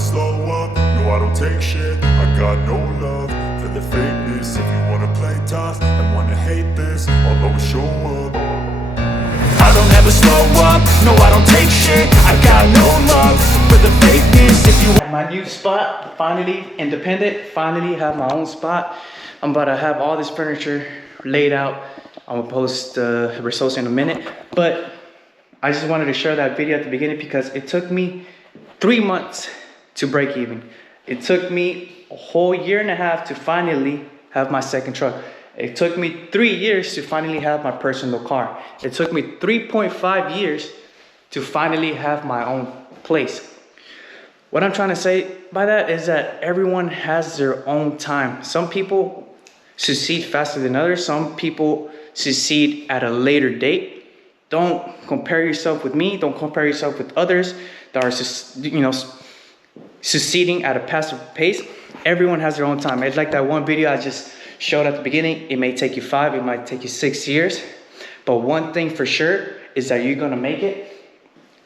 slow up, no I don't take shit. I got no love for the fakeness. If you wanna play tough and wanna hate this, I'll always show up. I don't ever slow up, no I don't take shit. I got no love for the fakeness. If you my new spot, finally independent, finally have my own spot. I'm about to have all this furniture laid out. I'm gonna post the results in a minute, but I just wanted to share that video at the beginning because it took me 3 months to break even. It took me a whole year and a half to finally have my second truck. It took me 3 years to finally have my personal car. It took me 3.5 years to finally have my own place. What I'm trying to say by that is that everyone has their own time. Some people succeed faster than others. Some people succeed at a later date. Don't compare yourself with me. Don't compare yourself with others that are, succeeding at a faster pace. Everyone has their own time. It's like that one video I just showed at the beginning. It may take you 5, it might take you 6 years. But one thing for sure is that you're gonna make it.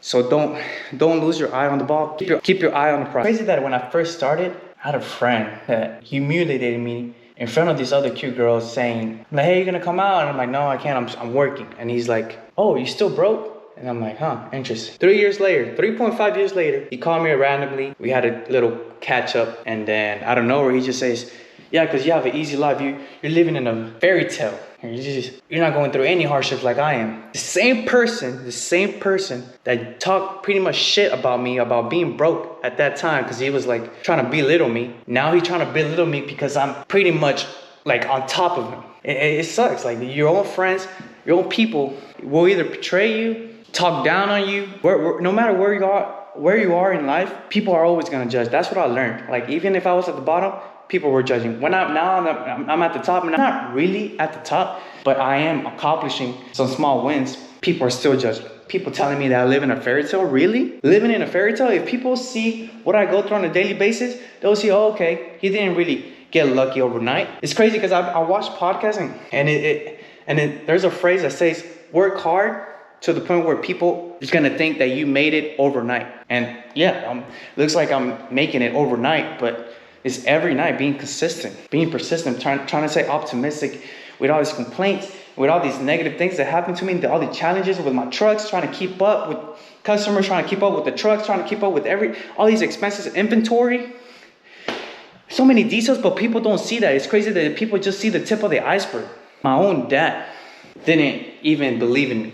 So don't lose your eye on the ball. Keep your eye on the prize. Crazy that when I first started, I had a friend that humiliated me in front of these other cute girls saying, like, hey, you're gonna come out? And I'm like, no, I can't, I'm working. And he's like, oh, you still broke? And I'm like, huh, interesting. 3 years later, 3.5 years later, he called me randomly. We had a little catch up. And then out of nowhere, he just says, yeah, because you have an easy life. You're living in a fairy tale. You're not going through any hardships like I am. The same person that talked pretty much shit about me, about being broke at that time, because he was like trying to belittle me. Now he's trying to belittle me because I'm pretty much like on top of him. It sucks. Like your own friends, your own people will either betray you, talk down on you. No matter where you are in life, people are always gonna judge. That's what I learned. Like even if I was at the bottom, people were judging. I'm at the top, and I'm not really at the top, but I am accomplishing some small wins. People are still judging. People telling me that I live in a fairy tale. Really? Living in a fairy tale? If people see what I go through on a daily basis, they'll see, oh, okay, he didn't really get lucky overnight. It's crazy because I watch podcasts and there's a phrase that says, work hard to the point where people is gonna think that you made it overnight. And yeah, looks like I'm making it overnight, but it's every night being consistent, being persistent, trying to stay optimistic with all these complaints, with all these negative things that happen to me, all the challenges with my trucks, trying to keep up with customers, trying to keep up with the trucks, trying to keep up with all these expenses, inventory. So many details, but people don't see that. It's crazy that people just see the tip of the iceberg. My own dad didn't even believe in me.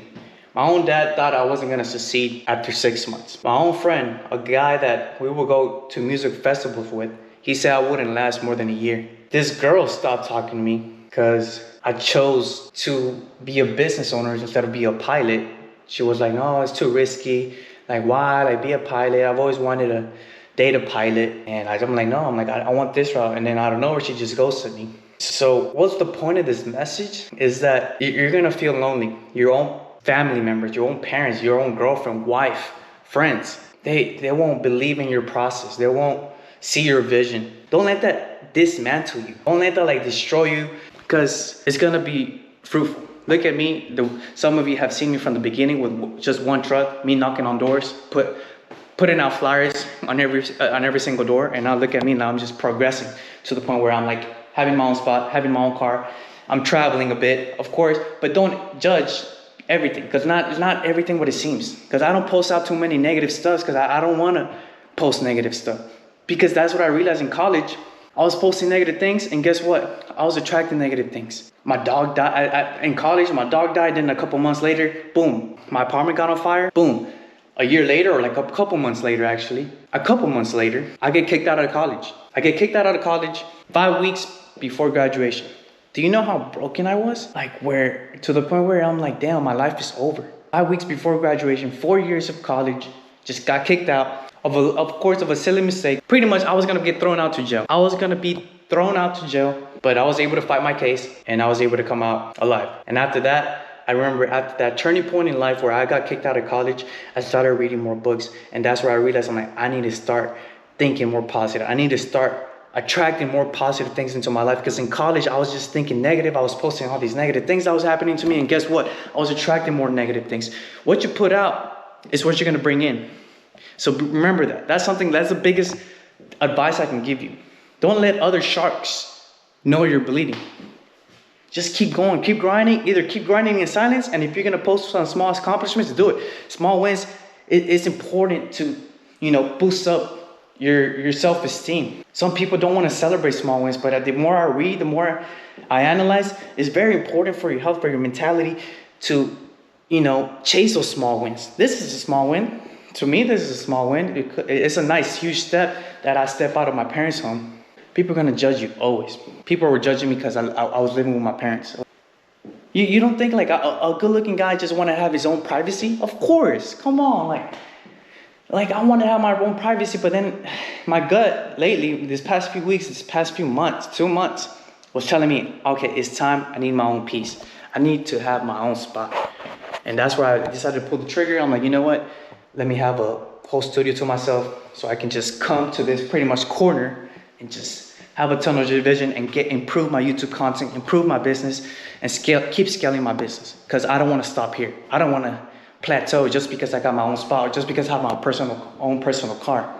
My own dad thought I wasn't gonna succeed after 6 months. My own friend, a guy that we would go to music festivals with, he said I wouldn't last more than a year. This girl stopped talking to me because I chose to be a business owner instead of be a pilot. She was like, no, it's too risky. Like, why? Like, be a pilot. I've always wanted to date a pilot. And I'm like, no, I want this route. And then out of nowhere, she just ghosted me. So what's the point of this message? Is that you're gonna feel lonely. Your own family members, your own parents, your own girlfriend, wife, friends, they won't believe in your process. They won't see your vision. Don't let that dismantle you. Don't let that destroy you, because it's gonna be fruitful. Look at me. Some of you have seen me from the beginning with just one truck, me knocking on doors, putting out flyers on every single door. And now look at me. Now I'm just progressing to the point where I'm like having my own spot, having my own car. I'm traveling a bit, of course, but don't judge everything, because it's not everything what it seems. Because I don't post out too many negative stuff, because I don't want to post negative stuff. Because that's what I realized in college. I was posting negative things, and guess what? I was attracting negative things. My dog died in college. My dog died. Then a couple months later, boom, my apartment got on fire. Boom. A year later, or like a couple months later, actually, I get kicked out of college. I get kicked out of college 5 weeks before graduation. Do you know how broken I was? To the point where I'm like, damn, my life is over. 5 weeks before graduation, 4 years of college, just got kicked out. Of course, of a silly mistake. Pretty much, I was gonna get thrown out to jail. I was gonna be thrown out to jail, but I was able to fight my case, and I was able to come out alive. And after that, I remember after that turning point in life where I got kicked out of college, I started reading more books, and that's where I realized I need to start thinking more positive. I need to start attracting more positive things into my life, because in college, I was just thinking negative. I was posting all these negative things that was happening to me, and guess what? I was attracting more negative things. What you put out is what you're gonna bring in. So remember that. That's the biggest advice I can give you. Don't let other sharks know you're bleeding. Just keep going, keep grinding. Either keep grinding in silence, and if you're gonna post some small accomplishments, do it. Small wins. It's important to, boost up your self-esteem. Some people don't want to celebrate small wins, but the more I read, the more I analyze, it's very important for your health, for your mentality to, chase those small wins. This is a small win. To me, this is a small win. It's a nice, huge step that I step out of my parents' home. People are gonna judge you always. People were judging me because I was living with my parents. You don't think like a good-looking guy just want to have his own privacy? Of course, come on, like I want to have my own privacy, but then my gut lately, this past few months, 2 months, was telling me, okay, it's time. I need my own peace. I need to have my own spot, and that's where I decided to pull the trigger. I'm like, you know what? Let me have a whole studio to myself, so I can just come to this pretty much corner and just have a tunnel vision and improve my YouTube content, improve my business, and keep scaling my business. Because I don't want to stop here. I don't want to plateau just because I got my own spot or just because I have my own personal car.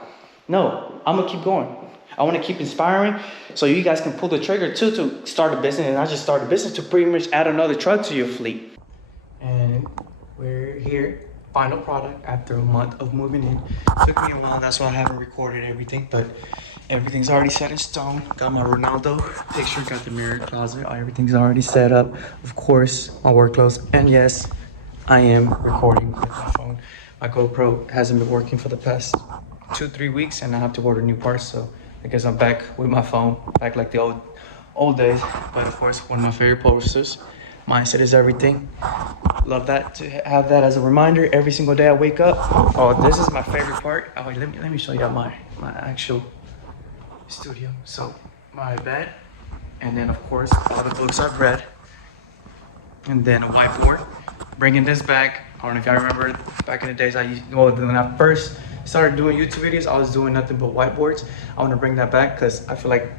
No, I'm gonna keep going. I want to keep inspiring, so you guys can pull the trigger too to start a business. And I just started a business to pretty much add another truck to your fleet. And we're here. Final product after a month of moving in. Took me a while, that's why I haven't recorded everything, but everything's already set in stone. Got my Ronaldo picture, got the mirror closet, everything's already set up. Of course, my work clothes, and yes, I am recording with my phone. My GoPro hasn't been working for the past 2-3 weeks, and I have to order new parts, so I guess I'm back with my phone, back like the old days. But of course, one of my favorite posters. Mindset is everything. Love that, to have that as a reminder every single day I wake up. Oh, this is my favorite part. Oh, let me show you my actual studio. So my bed, and then of course all the books I've read, and then a whiteboard. Bringing this back. I don't know if y'all remember back in the days when I first started doing YouTube videos, I was doing nothing but whiteboards. I want to bring that back because I feel like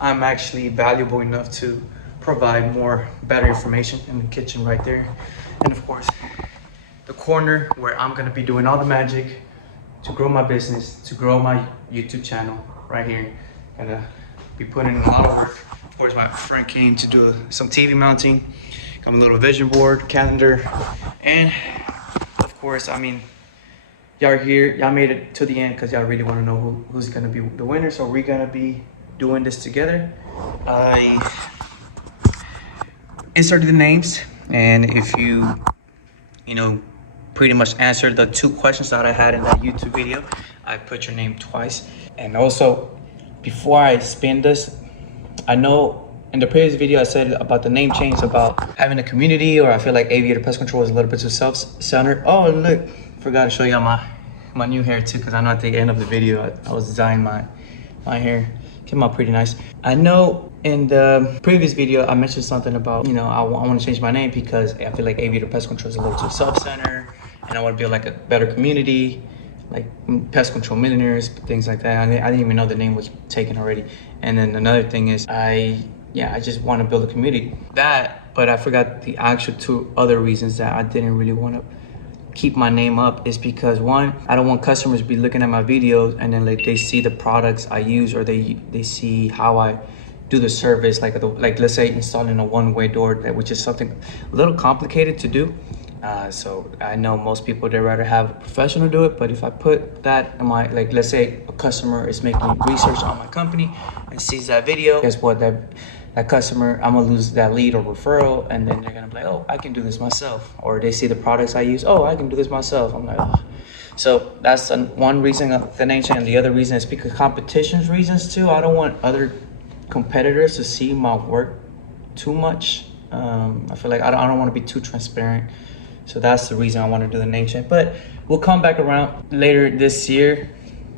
I'm actually valuable enough to provide better information in the kitchen right there. And of course, the corner where I'm gonna be doing all the magic to grow my business, to grow my YouTube channel right here. Gonna be putting in a lot of work. Of course, my friend came to do some TV mounting, got a little vision board, calendar, and of course, I mean, y'all are here, y'all made it to the end because y'all really want to know who's gonna be the winner. So we're gonna be doing this together. I inserted the names, and if you pretty much answered the 2 questions that I had in that YouTube video, I put your name twice. And also, before I spin this, I know in the previous video I said about the name change, about having a community, or I feel like Aviator Pest Control is a little bit too self-centered. Oh look, forgot to show y'all my new hair too, because I know at the end of the video I was dyeing my hair. Came out pretty nice. I know in the previous video I mentioned something about, I want to change my name because I feel like Aviator Pest Control is a little too self-centered, and I want to build like a better community, like pest control millionaires, things like that. I didn't even know the name was taken already. And then another thing is I just want to build a community. But I forgot the actual 2 other reasons that I didn't really want to keep my name up is because, one, I don't want customers to be looking at my videos and then like they see the products I use, or they see how I do the service, like let's say installing a one-way door, which is something a little complicated to do. So I know most people, they'd rather have a professional do it, but if I put that in my, like let's say a customer is making research on my company and sees that video, guess what, that customer, I'm gonna lose that lead or referral, and then they're gonna be like, oh, I can do this myself. Or they see the products I use, oh, I can do this myself. I'm like, oh. So that's one reason of the name change. And the other reason is because competition's reasons too. I don't want other competitors to see my work too much. I feel like I don't want to be too transparent. So that's the reason I want to do the name change. But we'll come back around later this year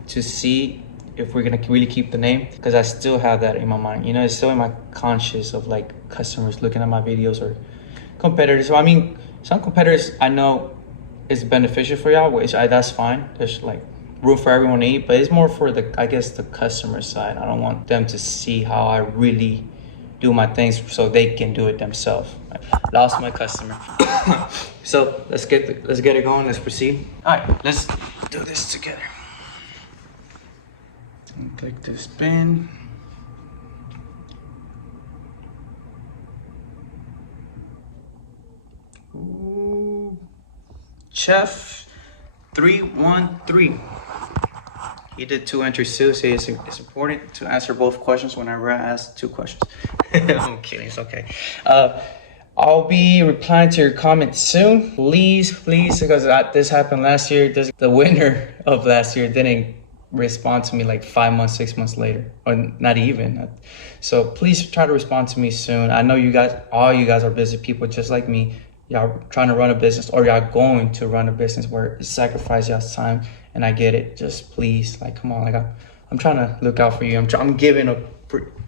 to see if we're gonna really keep the name, because I still have that in my mind. It's still in my conscious of like customers looking at my videos or competitors. So I mean, some competitors I know is beneficial for y'all, which that's fine. There's like room for everyone to eat, but it's more for the customer side. I don't want them to see how I really do my things so they can do it themselves. Lost my customer. So let's get it going. Let's proceed. All right, let's do this together. And click this pin. Ooh. Chef 313. He did 2 entries too, so it's important to answer both questions whenever I ask 2 questions. I'm kidding, it's okay. I'll be replying to your comments soon. Please, because this happened last year. The winner of last year didn't respond to me like 5 months, 6 months later, or not even. So please try to respond to me soon. I know all you guys are busy people just like me. Y'all trying to run a business, or y'all going to run a business where it sacrifices y'all's time, and I get it. Just please, like, come on, like I'm trying to look out for you. I'm giving a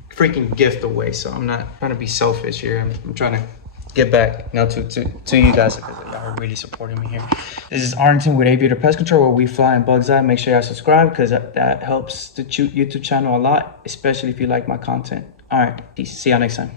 freaking gift away, so I'm not trying to be selfish here. I'm trying to get back, to you guys, because y'all are really supporting me here. This is Arlington with Aviator Pest Control, where we fly in bugs eye. Make sure y'all subscribe, because that helps the YouTube channel a lot, especially if you like my content. All right, peace. See y'all next time.